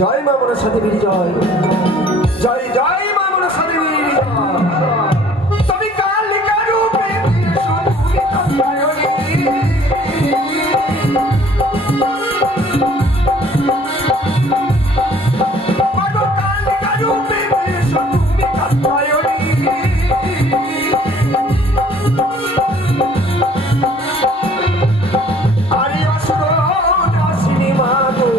जय मा मनसा देवी जय जय जय मा मनसा देवी তুমি কালিকা রূপে কালিকা রূপে তুমি কাত্তায়নী আরে আসো নাসিনী মাগো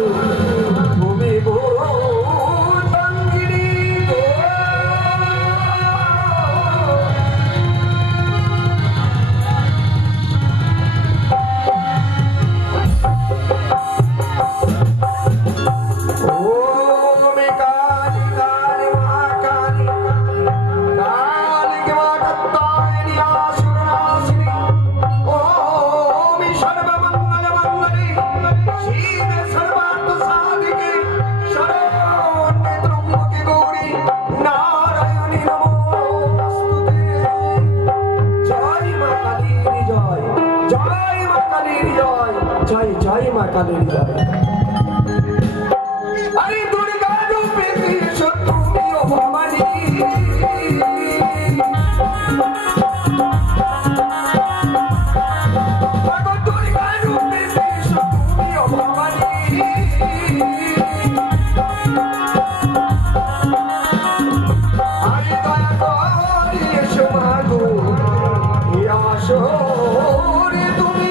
अरे दुर्गा रूपे তুমি ও ভবানী दुर्गा रूपे তুমি ও ভবানী আরে দয়া করে এসো মাগো আসো রে তুমি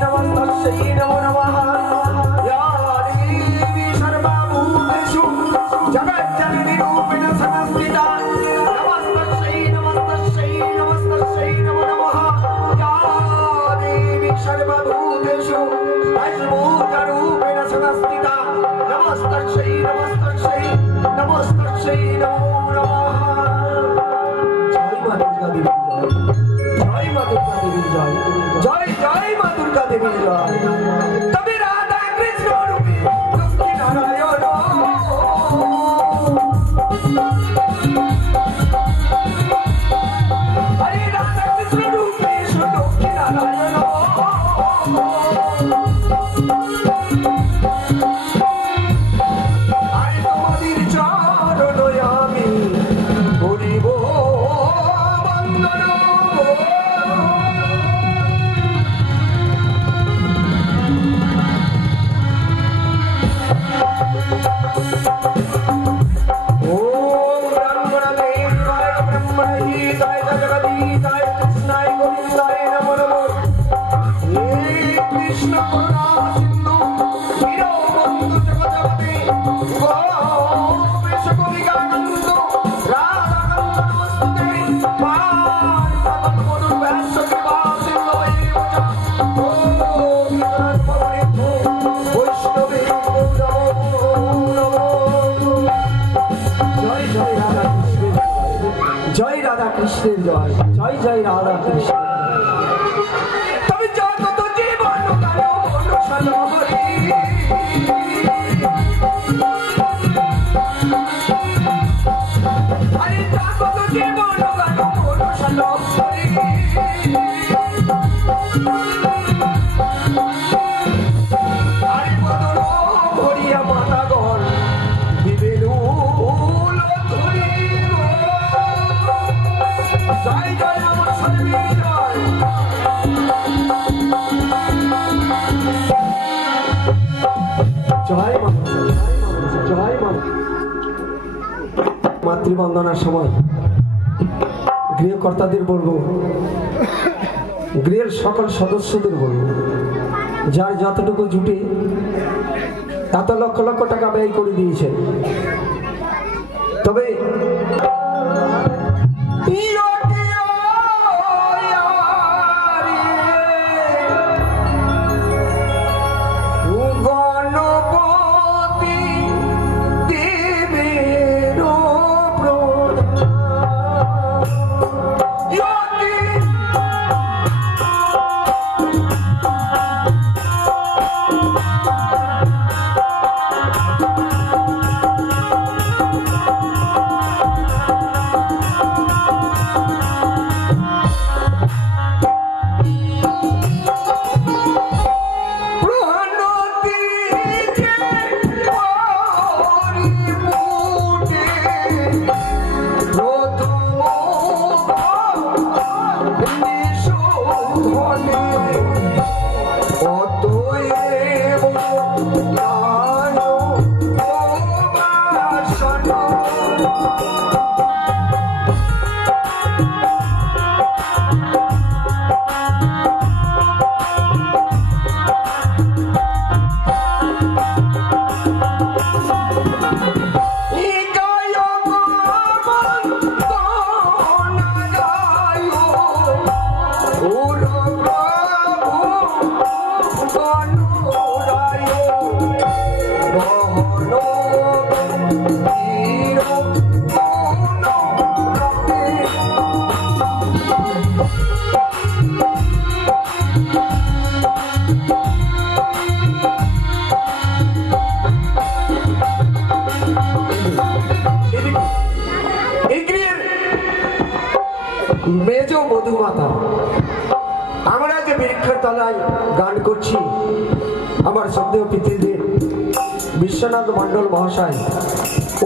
नमस्तस्यै नमो नमः या देवी सर्वभूतेषु जगज्जननी रूपेण संस्थिता नमस्तस्यै नमो नमः या देवी सर्वभूतेषु अद्भुतरूपेण संस्थिता नमस्तस्यै नमो नमः जय मां दुर्गा देवी जय जय जय मां दुर्गा देवी जय तबे राधा कृष्ण रूपी लक्ष्मी नारायण हरे राधा कृष्ण रूपी लक्ष्मी नारायण हरे तुम्हारी चरण आमी करिब वंदन जय राधा कृष्ण जय जय जय राधा कृष्ण तब जगत जीवन कालो अनुसरण हरि জয় মা। মাতৃবন্দনার সময় গৃহকর্তাদের বলবো, গৃহের সকল সদস্যদের বলবো, যার যতটুকু জুটে এত লক্ষ লক্ষ টাকা ব্যয় করে দিয়েছে, তবে মেজো মধুমাতা, আমরা যে বৃক্ষের তলায় গান করছি, আমার শ্রদ্ধেয় পিতৃদেব বিশ্বনাথ মণ্ডল মহাশয়,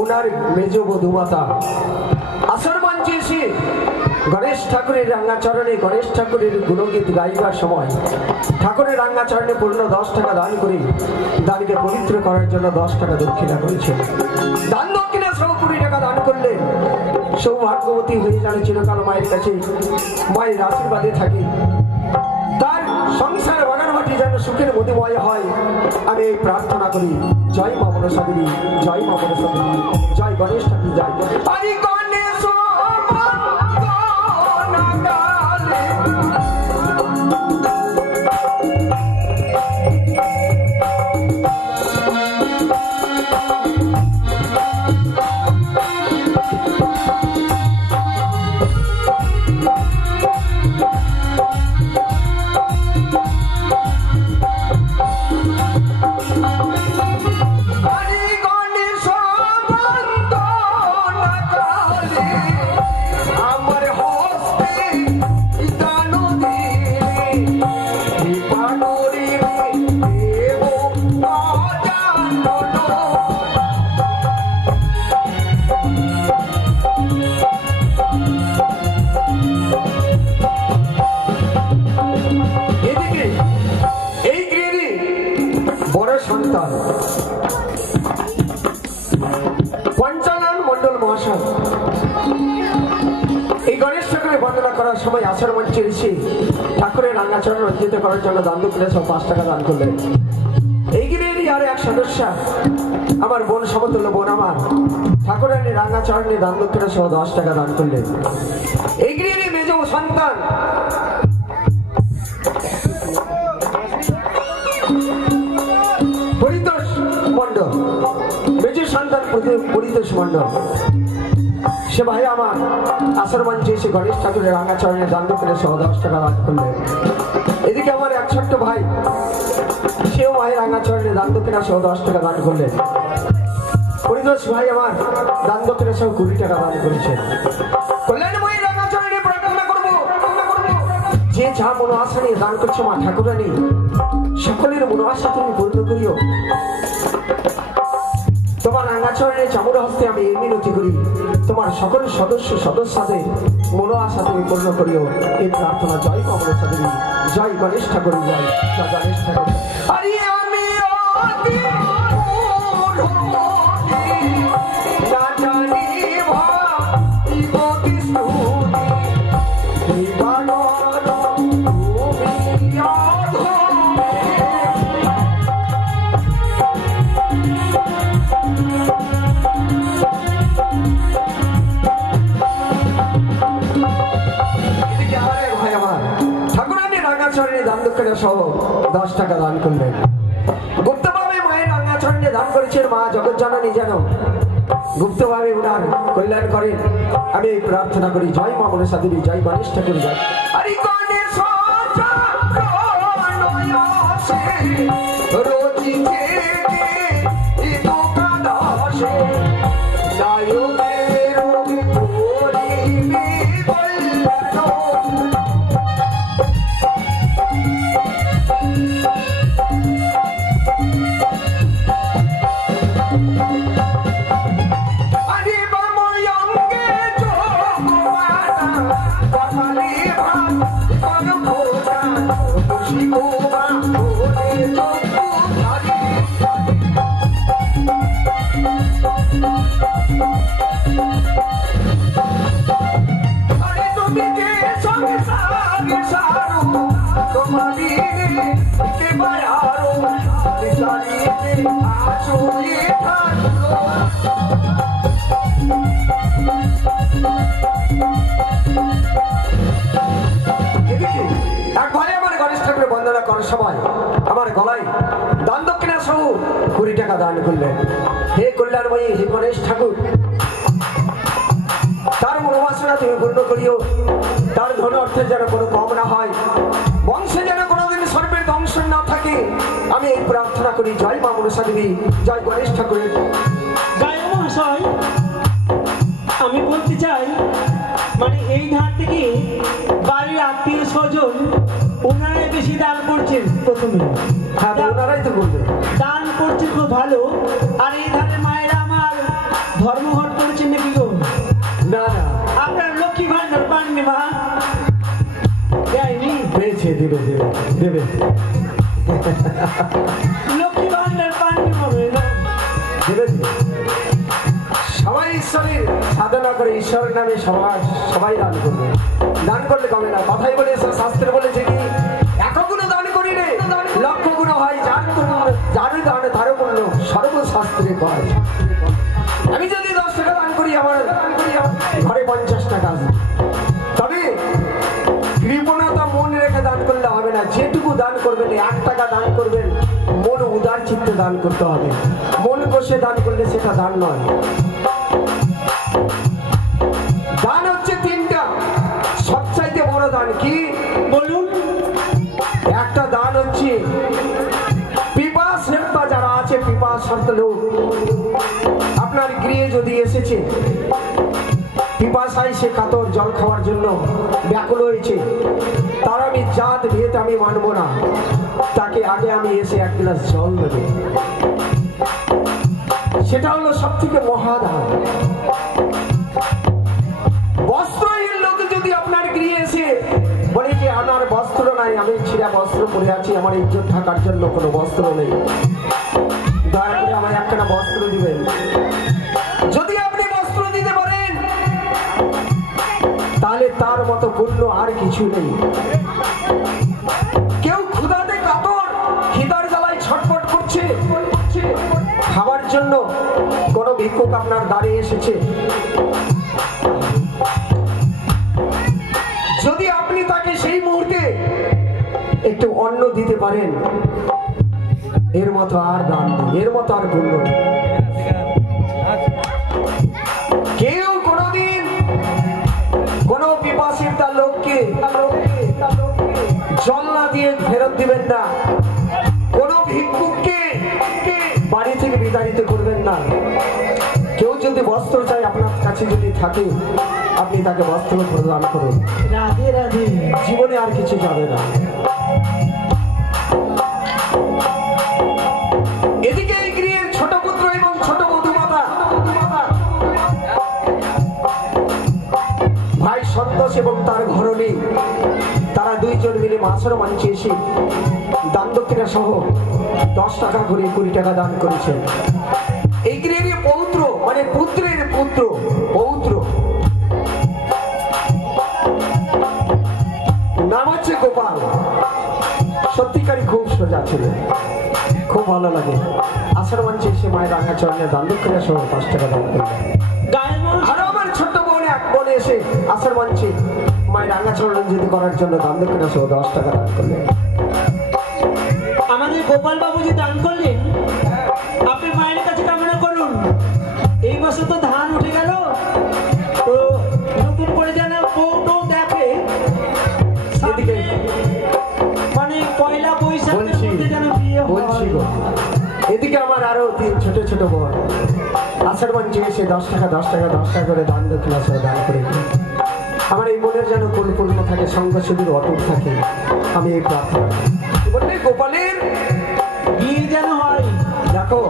ওনার মেজো মধুমাতা আসর মঞ্চে এসে গণেশ ঠাকুরের রাঙ্গাচরণে গণেশ ঠাকুরের গুণগীত গাইবার সময় ঠাকুরের রাঙ্গাচরণে পূর্ণ 10 টাকা দান করে দানকে পবিত্র করার জন্য 10 টাকা দক্ষিণা করেছে। দান দক্ষিণা সহ 20 টাকা দান করলে সৌভাগ্যবতী হয়ে যাবে চিরকাল মায়ের কাছে, মায়ের আশীর্বাদে থাকি, তার সংসার বাগানবাটি যেন সুখের মধুময় হয়, আমি এই প্রার্থনা করি। জয় মা মনসা দেবী, জয় মা মনসা দেবী, জয় গণেশ ঠাকুর, জয় গণেশ। এই গণেশ ঠাকুরের বন্দনা করার সময় আসর মঞ্চে এসে ঠাকুরের রাঙ্গাচরণ রঞ্জিত করার জন্য দান দক্ষিণা সব 5 টাকা দান করলেন। এই গৃহেরই আর এক সদস্য আমার বোন সমতুল্য বোন আমার ঠাকুরের রাঙ্গাচরণে দান দক্ষিণা সহ 10 টাকা দান করলেন। এই গৃহেরই মেজ সন্তান পরিতোষ মণ্ডল, মেজ সন্তান পরিতোষ মণ্ডল, সে ভাই আমার আসর মঞ্চে এসে গণেশ ঠাকুরের রাঙ্গাচরণে দান দক্ষিণা সহ 10 টাকা দান করলেন। এদিকে আমার এক ছোট্ট ভাই, সেও মায়ের রাঙ্গাচরণে দান দক্ষিণা সহ 10 টাকা দান করলেন। পরিতোষ ভাই আমার দান দক্ষিণা সহ 20 টাকা দান করেছেন। কল্যাণময়ী রাঙ্গাচরণে প্রার্থনা করব, যে যা মনোআশা নিয়ে দান করছে মা ঠাকুরানী সকলের মনোআশা তুমি পূর্ণ করিও। তোমার রাঙ্গাচরণে চামুর হস্তে আমি এই মিনতি করি, তোমার সকল সদস্যদের মনোআশা তুমি পূর্ণ করিও। এই প্রার্থনা জয় মা মনসা দেবী, জয় গণেশ ঠাকুর, জয় গণেশ ঠাকুর। দক্ষিণা সহ 10 টাকা দান করলেন। গুপ্তভাবে মায়ের রাঙাচরণে দান করেছেন মা জগৎ জননী যেন গুপ্তভাবে উনার কল্যাণ করেন। আমি এই প্রার্থনা করি, জয় মা মনসা দেবী, জয় গণেশ ঠাকুর, জয় হরি গণেশ সবাই আমার গলায় দান দক্ষিণা সহ 20 টাকা দান করলেন। হে কল্যাণময়ী, হে গণেশ ঠাকুর, তার মনোবাসনা তুমি পূর্ণ করিও, তার ধন অর্থের যেন কোনো কম না হয়, বংশে যেন কোনোদিন সর্বের দংশন না থাকে, আমি এই প্রার্থনা করি। জয় মা মনসা দেবী, জয় গণেশ ঠাকুর। জয় মহাশয়, আমি বলতে চাই মানে এই ধার থেকে বাড়ির আত্মীয় স্বজন ওনারাই বেশি দান করছেন। প্রথমে হ্যাঁ, ওনারাই তো বলবেন দান করছে খুব ভালো। আর এই ধারে মায়েরা আমার ধর্মঘট করেছেন নাকি গো? না না, আপনার লক্ষ্মী ভান্ডার পাননি মা? দেয়নি? পেয়েছে, দেবে দেবে দেবে। লক্ষ্মী ভান্ডার পাননি হবে না? দেবে দেবে। সবাই ঈশ্বরের সাধনা করে ঈশ্বরের নামে সবাই দান করবে। দান করলে কমে না। কথাই বলে শাস্ত্রে বলেছে কি, একক গুণ দান করিলে লক্ষ গুণ হয়, যার দান তারও পূর্ণ সর্বশাস্ত্রে পায়। আমি যদি 10 টাকা দান করি, আমার ঘরে 50 টাকা আসবে। তবে কৃপণতা মন রেখে দান করলে হবে না। যেটুকু দান করবেন, 1 টাকা দান করবেন, মন উদার চিত্তে দান করতে হবে। মন কষে দান করলে সেটা দান নয়। দান হচ্ছে 3টা, সবচাইতে বড় দান কি বলুন? একটা দান হচ্ছে পিপাসা যারা আছে, পিপাসার্থ লোক আপনার গৃহে যদি এসেছে, পিপাসায় সে কাতর জল খাওয়ার জন্য ব্যাকুল হয়েছে, তার আমি জাত ভেদ আমি মানব না, তাকে আগে আমি এসে 1 গ্লাস জল দেব। সেটা হলো সব থেকে মহাদান। বস্ত্রহীন লোক যদি আপনার গৃহে এসে বলে যে আমার বস্ত্র নাই, আমি ছিঁড়া বস্ত্র পরে আছি, আমার ইজ্জত থাকার জন্য কোনো বস্ত্র নেই, দয়া করে আমার একখানা বস্ত্র দিবেন। যদি আপনি বস্ত্র দিতে পারেন, তাহলে তার মতো পুণ্য আর কিছু নেই। কেউ ক্ষুধাতে কাতর, খিদার জ্বালায় ছটফট করছে, খাবার জন্য কোন ভিক্ষুক আপনার দাঁড়িয়ে এসেছে, যদি আপনি তাকে সেই মুহূর্তে একটু অন্ন দিতে পারেন, এর মতো আর দান নেই, এর মতো আর পুণ্য নেই। কেউ কোনদিন কোন পিপাসিত লোককে জল না দিয়ে ফেরত দিবেন না, কোন ভিক্ষুককে বাড়ি থেকে বিতাড়িত করবেন না। কেউ যদি বস্ত্র চাই আপনার কাছে যদি থাকে, আপনি তাকে বস্ত্র প্রদান করুন। রাধে রাধে। জীবনে আর কিছু যাবে না। এদিকে এই গৃহের ছোট পুত্র এবং ছোট মধুমাতা ভাই সন্তোষ এবং তার ঘরণী, তারা 2 জন মিলে মাছের মঞ্চে এসে দান দক্ষিণা সহ 10 টাকা করে 20 টাকা দান করেছেন। এই গৃহের পৌত্র মানে পুত্রের পুত্র, পৌত্র নাম হচ্ছে গোপাল। সত্যিকারই খুব সোজা ছিল, খুব ভালো লাগে। আষাঢ় মঞ্চে এসে মায়ের রাঙা চরণে দান দক্ষিণা সহ 5 টাকা দান করলেন। আরো আমার ছোট্ট বোন এক বোন এসে আষাঢ় মঞ্চে মায়ের রাঙা চরণ যদি করার জন্য দান দক্ষিণা সহ 10 টাকা দান করলেন। আমাদের গোপাল বাবুজি দান করলেন, আপনি মায়ের কাছে কামনা করুন। এই বছর তো ধান উঠে গেল, তো নতুন করে যেন বউটাও দেখে, এদিকে মানে পয়লা বৈশাখের মধ্যে যেন বিয়ে বলছি গো, এদিকে আমার আরো 3 ছোট ছোট বোন আষাঢ় মঞ্চে এসে 10 টাকা 10 টাকা 10 টাকা করে দান দক্ষিণা সহ দান করে দিই। আমার এই মনের যেন পরিপূর্ণ থাকে, সঙ্গ সুদূর অটুট থাকে, আমি এই প্রার্থনা বললে গোপালের বিয়ে যেন হয়। দেখো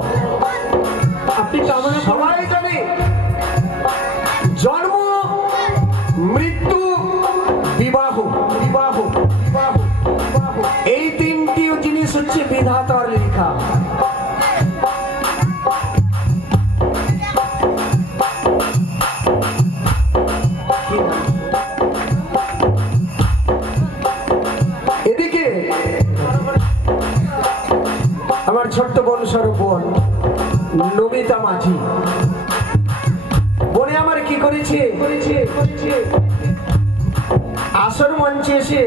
আপনি কামনা সবাই জানে জন্ম মৃত্যু বিবাহ বিবাহ বিবাহ বিবাহ এই 3টি জিনিস হচ্ছে বিধাতার লেখা। এদিকে আমার ছোট্ট বোন স্বরূপ বোন নমিতা মাঝি, বনে আমার কি করেছে আসর মঞ্চে এসে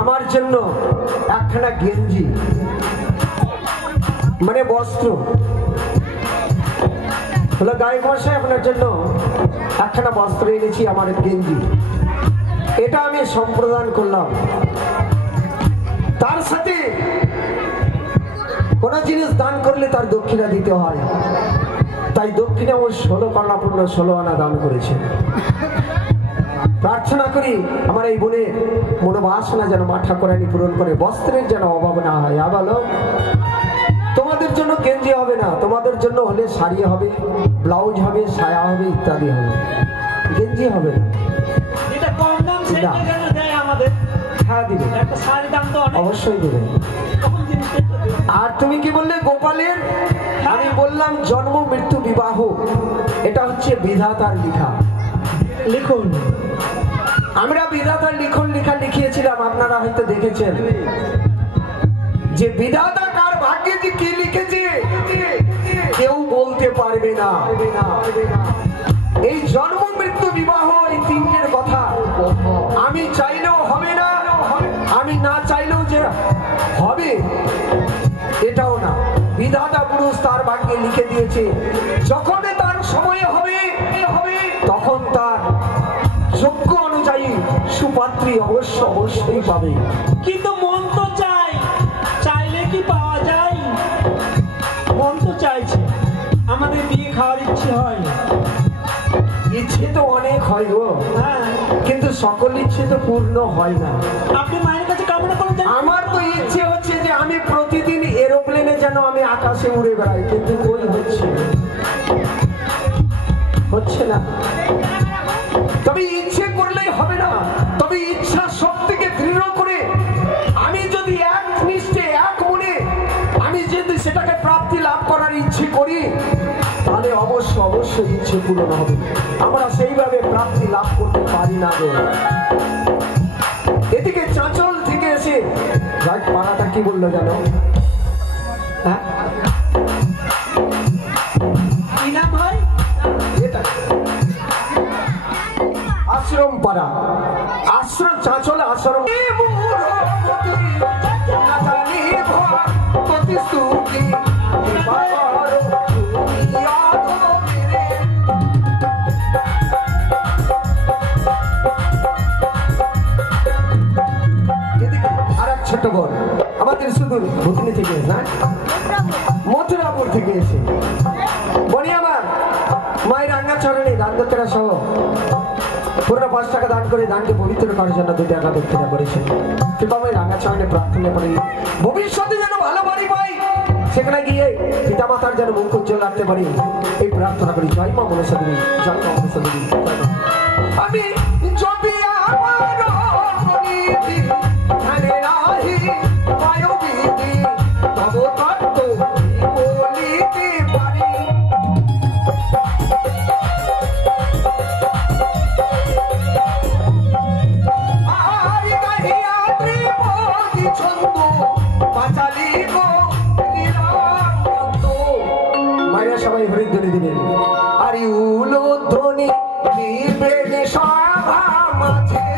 আমার জন্য একখানা গেঞ্জি মানে বস্ত্র হলো, গায়ক মশাই আপনার জন্য একখানা বস্ত্র এনেছি, আমার গেঞ্জি, এটা আমি সম্প্রদান করলাম। তার সাথে কোন জিনিস দান করলে তার দক্ষিণা দিতে হয়, তাই দক্ষিণা ও 16 কর্ণাপূর্ণ 16 আনা দান করেছে। প্রার্থনা করি আমার এই বোনের মনোবাসনা যেন মা ঠাকুরানী পূরণ করে, বস্ত্রের যেন অভাব না হয়। বলো তোমাদের জন্য গেঞ্জি হবে না, তোমাদের জন্য হলে শাড়ি হবে, ব্লাউজ হবে, সায়া হবে, ইত্যাদি হবে, গেঞ্জি হবে না। এটা কম দাম সেটা কেন দেয় আমাদের? হ্যাঁ দিবে, একটা শাড়ির দাম তো অবশ্যই দেবে। কখন জিনিসটা দেবে। আর তুমি কি বললে গোপালের? আমি বললাম জন্ম মৃত্যু বিবাহ, এটা হচ্ছে বিধাতার লেখা। লিখুন, আমরা বিধাতার লিখন লেখা লিখিয়েছিলাম, আপনারা হয়তো দেখেছেন যে বিধাতা কার ভাগ্যে যে কি লিখেছে কেউ বলতে পারবে না। এই জন্ম মৃত্যু বিবাহ এই 3-এর কথা আমি চাইলেও হবে না, আমি না চাইলেও যে হবে এটাও না, বিধাতা পুরুষ তার ভাগ্যে লিখে দিয়েছে। যখন তার সময় হবে তখন তার যোগ্য অনুযায়ী সুপাত্রী অবশ্যই পাবে। কিন্তু মন তো চাই, চাইলে কি পাওয়া যায়? মন তো চাইছে, আমাদের বিয়ে খাওয়ার ইচ্ছে হয়। ইচ্ছে তো অনেক হয় গো, হ্যাঁ, কিন্তু সকল ইচ্ছে তো পূর্ণ হয় না। আপনি মায়ের কাছে কামনা করুন। আমার তো ইচ্ছে হচ্ছে যে আমি প্রতিদিন এরোপ্লেনে যেন আমি আকাশে উড়ে বেড়াই, কিন্তু ওই হচ্ছে না। তবে ইচ্ছে করলেই হবে না, তবে ইচ্ছা সব থেকে দৃঢ় করে আমি যদি একনিষ্ঠে এক মনে আমি যদি সেটাকে প্রাপ্তি লাভ করার ইচ্ছে করি, তাহলে অবশ্যই ইচ্ছে পূরণ হবে। আমরা সেইভাবে প্রাপ্তি লাভ করতে পারি না গো। এদিকে চাঁচল থেকে এসে পাড়াটা কি বললো জানো? হ্যাঁ কি নাম হয়? আশ্রম পাড়া, আশ্রম চাঁচল আশ্রম। আর এক ছোট্ট বোন আমাদের সুদূর ভুতনি থেকে না মথুরাপুর থেকে এসে বনি আমার মায়ের রান্না চরণে দান দক্ষিণা সহ পুরো 5 টাকা দান করে দানকে পবিত্র করার জন্য 2 টাকা দক্ষিণা করেছেন। কৃপাময় রান্না চরণে প্রার্থনা করি ভবিষ্যতে যেন ভালো বাড়ি পাই, সেখানে গিয়ে পিতা মাতার যেন মুখ উজ্জ্বল রাখতে পারি, এই প্রার্থনা করি। জয় মা মনসা দেবী, জয় মা মনসা দেবী। আমি যদি সবাই হরিধ্বনি দিবেন। আর উলো ধ্বনি দিবেন সভা মাঝে